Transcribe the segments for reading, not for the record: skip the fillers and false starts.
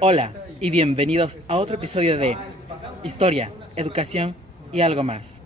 Hola y bienvenidos a otro episodio de Historia, Educación y algo más.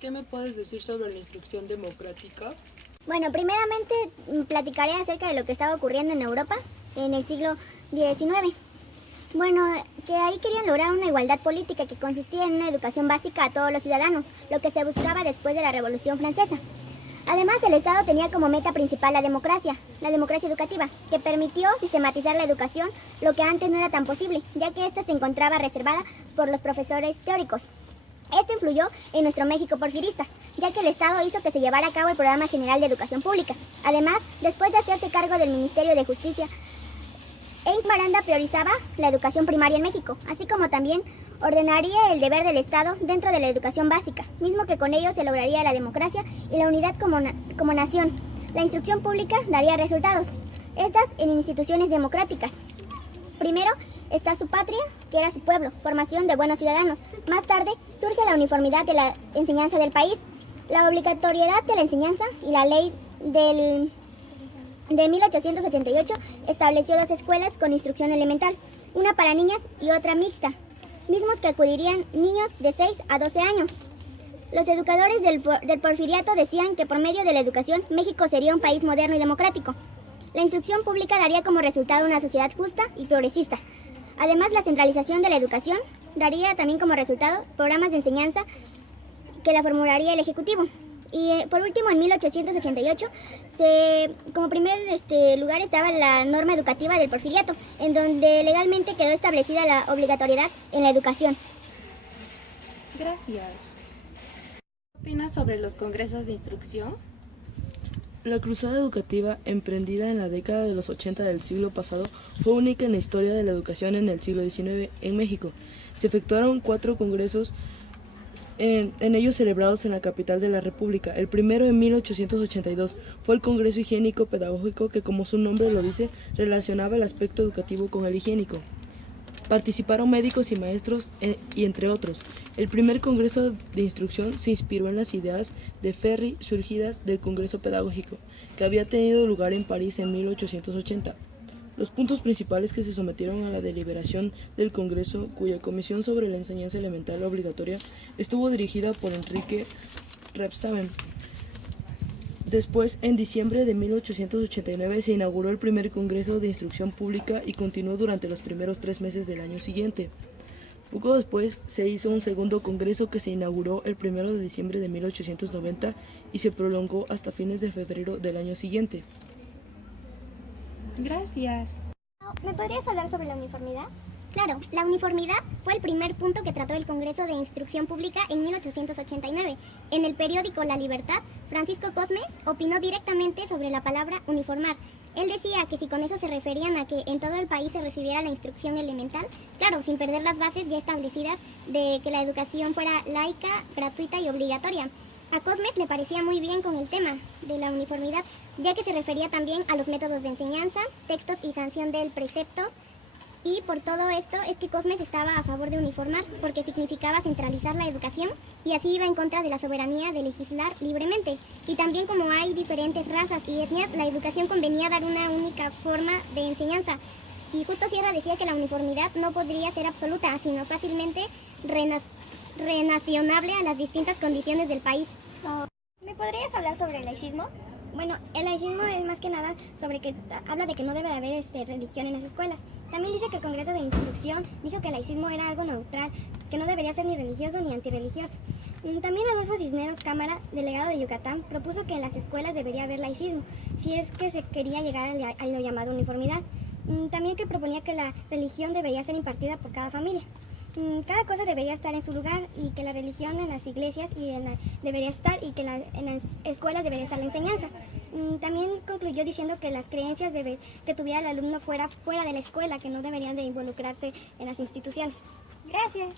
¿Qué me puedes decir sobre la instrucción democrática? Bueno, primeramente platicaré acerca de lo que estaba ocurriendo en Europa en el siglo XIX. Bueno, que ahí querían lograr una igualdad política que consistía en una educación básica a todos los ciudadanos, lo que se buscaba después de la Revolución Francesa. Además, el Estado tenía como meta principal la democracia educativa, que permitió sistematizar la educación, lo que antes no era tan posible, ya que ésta se encontraba reservada por los profesores teóricos. Esto influyó en nuestro México porfirista, ya que el Estado hizo que se llevara a cabo el Programa General de Educación Pública. Además, después de hacerse cargo del Ministerio de Justicia, Maranda priorizaba la educación primaria en México, así como también ordenaría el deber del Estado dentro de la educación básica, mismo que con ello se lograría la democracia y la unidad como nación. La instrucción pública daría resultados, estas en instituciones democráticas. Primero está su patria, que era su pueblo, formación de buenos ciudadanos. Más tarde surge la uniformidad de la enseñanza del país, la obligatoriedad de la enseñanza y la ley de 1888 estableció dos escuelas con instrucción elemental, una para niñas y otra mixta, mismos que acudirían niños de 6 a 12 años. Los educadores del porfiriato decían que por medio de la educación México sería un país moderno y democrático. La instrucción pública daría como resultado una sociedad justa y progresista. Además, la centralización de la educación daría también como resultado programas de enseñanza que la formularía el Ejecutivo. Y por último, en 1888, como primer lugar estaba la norma educativa del porfiriato, en donde legalmente quedó establecida la obligatoriedad en la educación. Gracias. ¿Qué opinas sobre los congresos de instrucción? La cruzada educativa, emprendida en la década de los 80 del siglo pasado, fue única en la historia de la educación en el siglo XIX en México. Se efectuaron 4 congresos, en ellos celebrados en la capital de la República. El primero, en 1882, fue el Congreso Higiénico Pedagógico, que, como su nombre lo dice, relacionaba el aspecto educativo con el higiénico. Participaron médicos y maestros y entre otros. El primer Congreso de Instrucción se inspiró en las ideas de Ferry surgidas del Congreso Pedagógico, que había tenido lugar en París en 1880. Los puntos principales que se sometieron a la deliberación del Congreso, cuya Comisión sobre la Enseñanza Elemental Obligatoria estuvo dirigida por Enrique Rebsamen. Después, en diciembre de 1889, se inauguró el primer Congreso de Instrucción Pública y continuó durante los primeros 3 meses del año siguiente. Poco después, se hizo un segundo Congreso que se inauguró el 1 de diciembre de 1890 y se prolongó hasta fines de febrero del año siguiente. Gracias. ¿Me podrías hablar sobre la uniformidad? Claro, la uniformidad fue el primer punto que trató el Congreso de Instrucción Pública en 1889. En el periódico La Libertad, Francisco Cosmes opinó directamente sobre la palabra uniformar. Él decía que si con eso se referían a que en todo el país se recibiera la instrucción elemental, claro, sin perder las bases ya establecidas de que la educación fuera laica, gratuita y obligatoria. A Cosmes le parecía muy bien con el tema de la uniformidad, ya que se refería también a los métodos de enseñanza, textos y sanción del precepto. Y por todo esto es que Cosmes estaba a favor de uniformar, porque significaba centralizar la educación y así iba en contra de la soberanía de legislar libremente. Y también, como hay diferentes razas y etnias, la educación convenía dar una única forma de enseñanza. Y justo Sierra decía que la uniformidad no podría ser absoluta, sino fácilmente renacionable a las distintas condiciones del país. ¿Me podrías hablar sobre el laicismo? Bueno, el laicismo es más que nada sobre que habla de que no debe de haber religión en las escuelas. También dice que el Congreso de Instrucción dijo que el laicismo era algo neutral, que no debería ser ni religioso ni antirreligioso. También Adolfo Cisneros Cámara, delegado de Yucatán, propuso que en las escuelas debería haber laicismo, si es que se quería llegar a lo llamado uniformidad. También que proponía que la religión debería ser impartida por cada familia. Cada cosa debería estar en su lugar y que la religión en las iglesias debería estar y que en las escuelas debería estar la enseñanza. También concluyó diciendo que las creencias que tuviera el alumno fuera de la escuela, que no deberían de involucrarse en las instituciones. Gracias.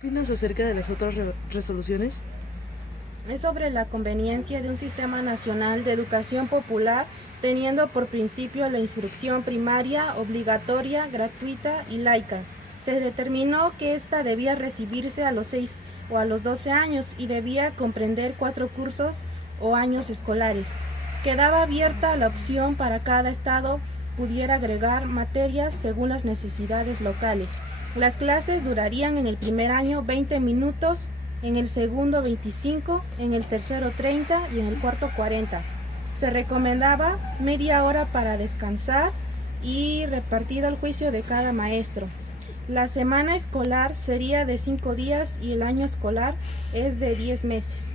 ¿Qué opinas acerca de las otras resoluciones? es sobre la conveniencia de un sistema nacional de educación popular, teniendo por principio la instrucción primaria obligatoria, gratuita y laica. Se determinó que ésta debía recibirse a los 6 o a los 12 años y debía comprender 4 cursos o años escolares. Quedaba abierta la opción para cada estado pudiera agregar materias según las necesidades locales. Las clases durarían en el primer año 20 minutos, en el segundo 25, en el tercero 30 y en el cuarto 40. Se recomendaba media hora para descansar y repartido el juicio de cada maestro. La semana escolar sería de 5 días y el año escolar es de 10 meses.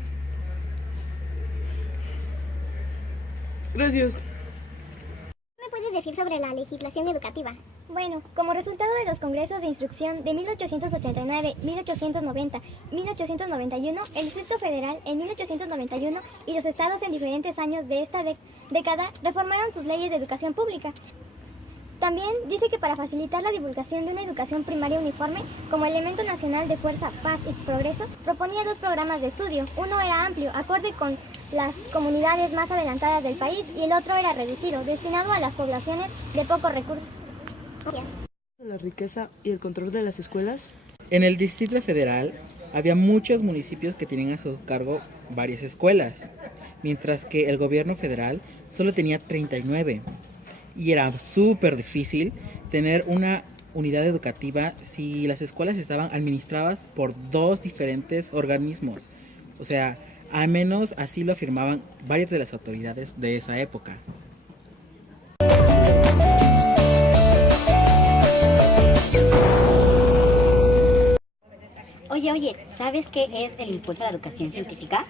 Gracias. ¿Qué me puedes decir sobre la legislación educativa? Bueno, como resultado de los congresos de instrucción de 1889, 1890 y 1891, el Distrito Federal en 1891 y los estados en diferentes años de esta década reformaron sus leyes de educación pública. También dice que para facilitar la divulgación de una educación primaria uniforme, como elemento nacional de fuerza, paz y progreso, proponía 2 programas de estudio. Uno era amplio, acorde con las comunidades más adelantadas del país, y el otro era reducido, destinado a las poblaciones de pocos recursos. La riqueza y el control de las escuelas. En el Distrito Federal había muchos municipios que tenían a su cargo varias escuelas, mientras que el gobierno federal solo tenía 39. Y era súper difícil tener una unidad educativa si las escuelas estaban administradas por 2 diferentes organismos. O sea, al menos así lo afirmaban varias de las autoridades de esa época. Oye, ¿sabes qué es el impulso a la educación científica?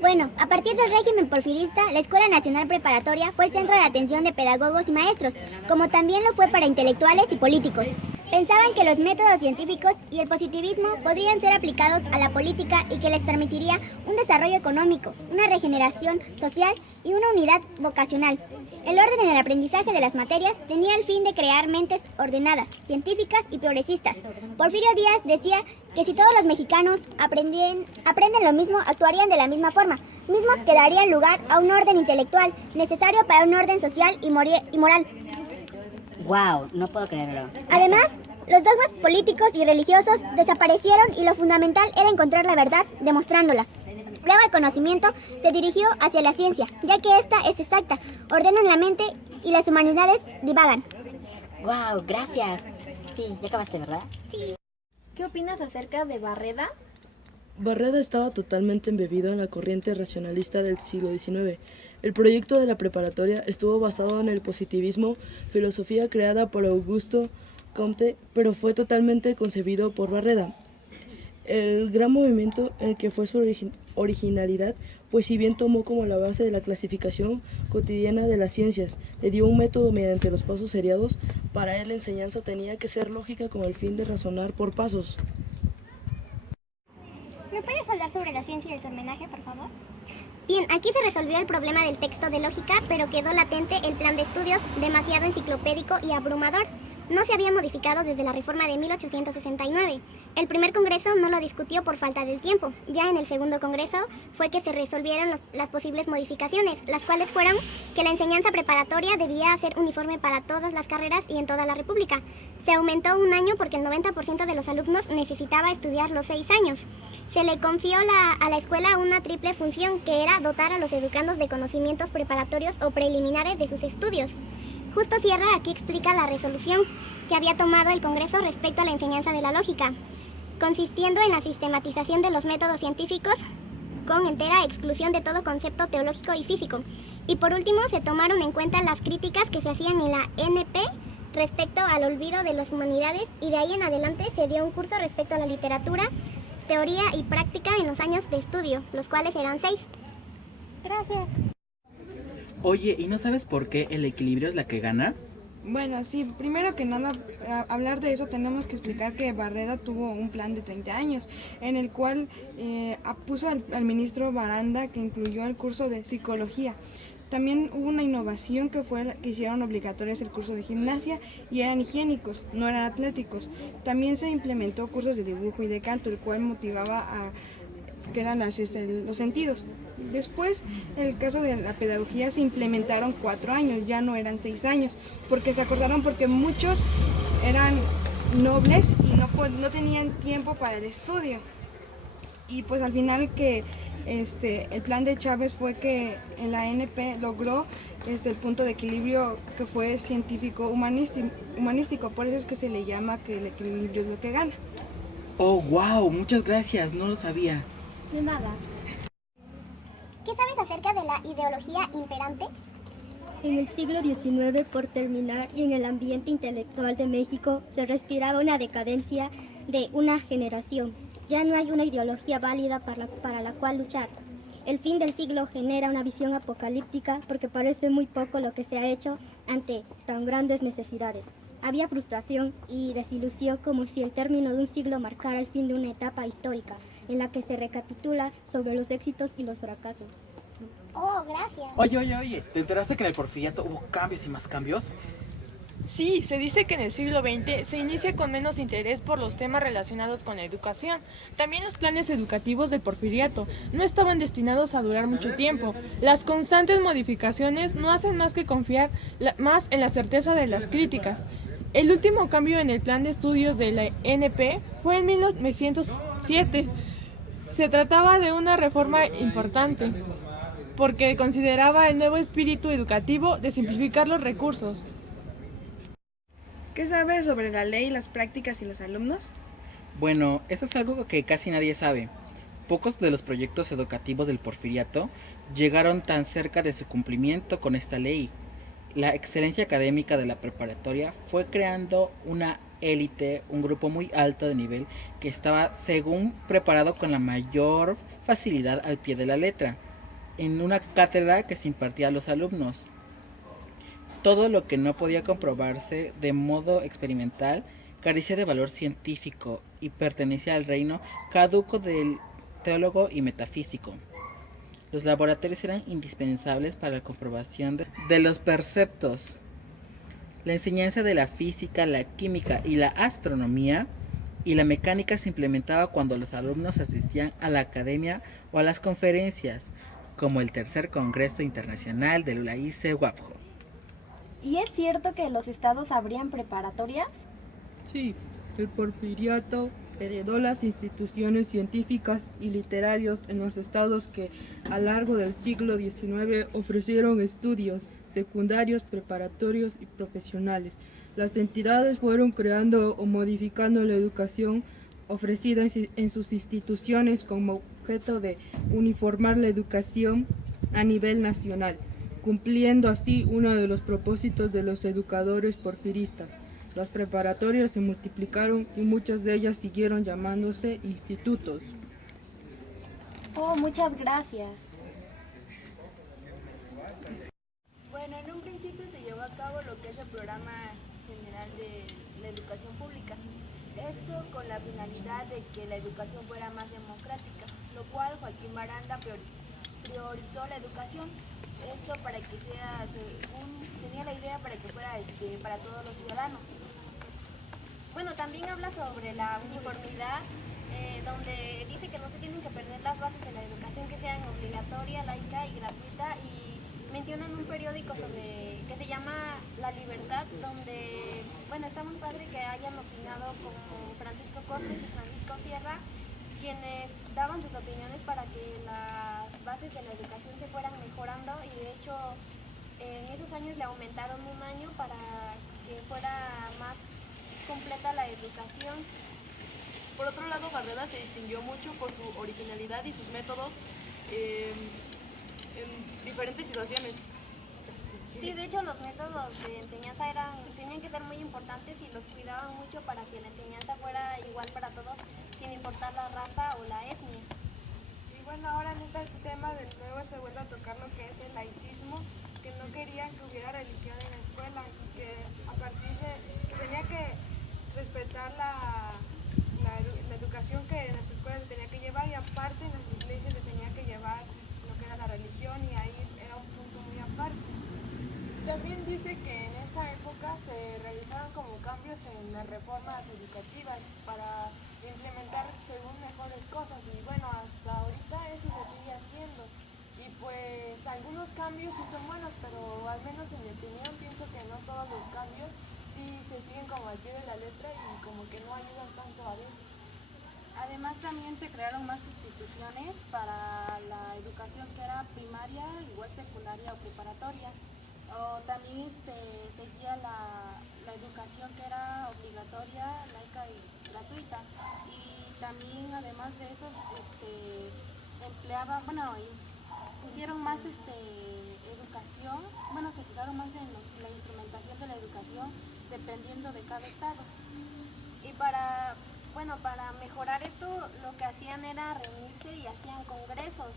Bueno, a partir del régimen porfirista, la Escuela Nacional Preparatoria fue el centro de atención de pedagogos y maestros, como también lo fue para intelectuales y políticos. Pensaban que los métodos científicos y el positivismo podrían ser aplicados a la política y que les permitiría un desarrollo económico, una regeneración social y una unidad vocacional. El orden en el aprendizaje de las materias tenía el fin de crear mentes ordenadas, científicas y progresistas. Porfirio Díaz decía que si todos los mexicanos aprenden lo mismo, actuarían de la misma forma, mismos que darían lugar a un orden intelectual necesario para un orden social y moral. ¡Wow! No puedo creerlo. Además, los dogmas políticos y religiosos desaparecieron y lo fundamental era encontrar la verdad demostrándola. Luego el conocimiento se dirigió hacia la ciencia, ya que esta es exacta, ordenan la mente y las humanidades divagan. ¡Wow! Gracias. Sí, ya acabaste, ¿verdad? ¿Qué opinas acerca de Barreda? Barreda estaba totalmente embebido en la corriente racionalista del siglo XIX. El proyecto de la preparatoria estuvo basado en el positivismo, filosofía creada por Augusto Comte, pero fue totalmente concebido por Barreda. El gran movimiento en el que fue su originalidad, pues si bien tomó como la base de la clasificación cotidiana de las ciencias, le dio un método mediante los pasos seriados. Para él la enseñanza tenía que ser lógica con el fin de razonar por pasos. ¿Me puedes hablar sobre la ciencia y el su homenaje, por favor? Bien, aquí se resolvió el problema del texto de lógica, pero quedó latente el plan de estudios, demasiado enciclopédico y abrumador. No se había modificado desde la reforma de 1869. El primer congreso no lo discutió por falta del tiempo. Ya en el segundo congreso fue que se resolvieron las posibles modificaciones, las cuales fueron que la enseñanza preparatoria debía ser uniforme para todas las carreras y en toda la República. Se aumentó un año porque el 90% de los alumnos necesitaba estudiar los 6 años. Se le confió a la escuela una triple función, que era dotar a los educandos de conocimientos preparatorios o preliminares de sus estudios. Justo Sierra aquí explica la resolución que había tomado el Congreso respecto a la enseñanza de la lógica, consistiendo en la sistematización de los métodos científicos con entera exclusión de todo concepto teológico y físico. Y por último, se tomaron en cuenta las críticas que se hacían en la NP respecto al olvido de las humanidades, y de ahí en adelante se dio un curso respecto a la literatura, teoría y práctica en los años de estudio, los cuales eran 6. Gracias. Oye, ¿y no sabes por qué el equilibrio es la que gana? Bueno, sí, primero que nada, para hablar de eso tenemos que explicar que Barreda tuvo un plan de 30 años, en el cual puso al ministro Baranda, que incluyó el curso de psicología. También hubo una innovación que fue que hicieron obligatorios el curso de gimnasia y eran higiénicos, no eran atléticos. También se implementó cursos de dibujo y de canto, el cual motivaba que eran los sentidos. Después, en el caso de la pedagogía, se implementaron 4 años, ya no eran 6 años, porque se acordaron porque muchos eran nobles y no tenían tiempo para el estudio. Y pues al final que el plan de Chávez fue que en la NP logró el punto de equilibrio que fue científico humanístico, por eso es que se le llama que el equilibrio es lo que gana. Oh, wow, muchas gracias, no lo sabía. De nada. ¿Qué sabes acerca de la ideología imperante? En el siglo XIX, por terminar, y en el ambiente intelectual de México, se respiraba una decadencia de una generación. Ya no hay una ideología válida para la cual luchar. El fin del siglo genera una visión apocalíptica porque parece muy poco lo que se ha hecho ante tan grandes necesidades. Había frustración y desilusión como si el término de un siglo marcara el fin de una etapa histórica en la que se recapitula sobre los éxitos y los fracasos. Oh, gracias. Oye, ¿te enteraste que en el Porfiriato hubo cambios y más cambios? Sí, se dice que en el siglo XX se inicia con menos interés por los temas relacionados con la educación. También los planes educativos del Porfiriato no estaban destinados a durar mucho tiempo. Las constantes modificaciones no hacen más que confiar más en la certeza de las críticas. El último cambio en el plan de estudios de la NP fue en 1907. Se trataba de una reforma importante, porque consideraba el nuevo espíritu educativo de simplificar los recursos. ¿Qué sabes sobre la ley, las prácticas y los alumnos? Bueno, eso es algo que casi nadie sabe. Pocos de los proyectos educativos del Porfiriato llegaron tan cerca de su cumplimiento con esta ley. La excelencia académica de la preparatoria fue creando una élite, un grupo muy alto de nivel que estaba, según, preparado con la mayor facilidad al pie de la letra, en una cátedra que se impartía a los alumnos. Todo lo que no podía comprobarse de modo experimental carecía de valor científico y pertenecía al reino caduco del teólogo y metafísico. Los laboratorios eran indispensables para la comprobación de los perceptos. La enseñanza de la física, la química y la astronomía y la mecánica se implementaba cuando los alumnos asistían a la academia o a las conferencias, como el Tercer Congreso Internacional del ULAICE-UAPJO. ¿Y es cierto que los estados abrían preparatorias? Sí, el Porfiriato heredó las instituciones científicas y literarias en los estados que a lo largo del siglo XIX ofrecieron estudios secundarios, preparatorios y profesionales. Las entidades fueron creando o modificando la educación ofrecida en sus instituciones como objeto de uniformar la educación a nivel nacional, cumpliendo así uno de los propósitos de los educadores porfiristas. Las preparatorias se multiplicaron y muchas de ellas siguieron llamándose institutos. Oh, muchas gracias. Bueno, en un principio se llevó a cabo lo que es el programa general de la educación pública. Esto con la finalidad de que la educación fuera más democrática, lo cual Joaquín Baranda priorizó la educación. Esto para que sea, tenía la idea para que fuera para todos los ciudadanos. Bueno, también habla sobre la uniformidad, donde dice que no se tienen que perder las bases de la educación, que sean obligatoria, laica y gratuita, y mencionan un periódico que se llama La Libertad, donde, bueno, está muy padre que hayan opinado como Francisco Cortes y Francisco Sierra, quienes daban sus opiniones para que las bases de la educación se fueran mejorando, y de hecho en esos años le aumentaron un año para que fuera más completa la educación. Por otro lado, Barreda se distinguió mucho por su originalidad y sus métodos en diferentes situaciones. Sí, de hecho los métodos de enseñanza tenían que ser muy importantes y los cuidaban mucho para que la enseñanza fuera igual para todos, sin importar la raza o la etnia. Y bueno, ahora en este tema de nuevo se vuelve a tocar lo que es el laicismo, que no querían que hubiera religión en la escuela, que a partir de que tenía que respetar la educación que en las escuelas se tenía que llevar, y aparte en las iglesias se tenía que llevar lo que era la religión, y ahí era un punto muy aparte. También dice que en esa época se realizaron como cambios en las reformas educativas para implementar según mejores cosas y bueno, hasta ahorita eso se sigue haciendo y pues algunos cambios sí son buenos, pero al menos en mi opinión pienso que no todos los cambios sí se siguen como al pie de la letra y como que no ayudan tanto a veces. Además también se crearon más instituciones para la educación que era primaria, igual secundaria o preparatoria. O también seguía la educación que era obligatoria, laica y gratuita. Y también además de eso empleaban, pusieron más educación, se fijaron más en la instrumentación de la educación dependiendo de cada estado. Y para mejorar esto, lo que hacían era reunirse y hacían congresos.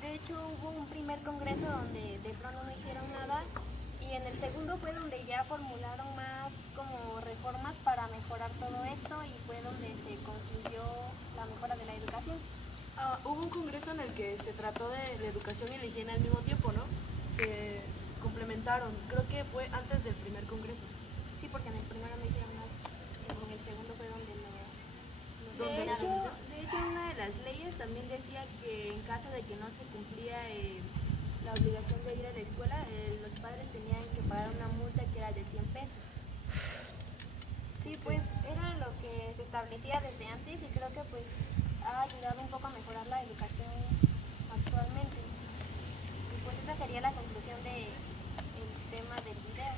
De hecho, hubo un primer congreso donde de pronto no hicieron nada y en el segundo fue donde ya formularon más como reformas para mejorar todo esto y fue donde se concluyó la mejora de la educación. Hubo un congreso en el que se trató de la educación y la higiene al mismo tiempo, ¿no? Se complementaron, creo que fue antes del primer congreso. Sí, porque en el primero no hicieron nada, en el segundo fue donde De hecho, una de las leyes también decía que en caso de que no se cumplía la obligación de ir a la escuela, los padres tenían que pagar una multa que era de 100 pesos. Sí, pues era lo que se establecía desde antes y creo que pues ha ayudado un poco a mejorar la educación actualmente. Y pues esa sería la conclusión del tema del video.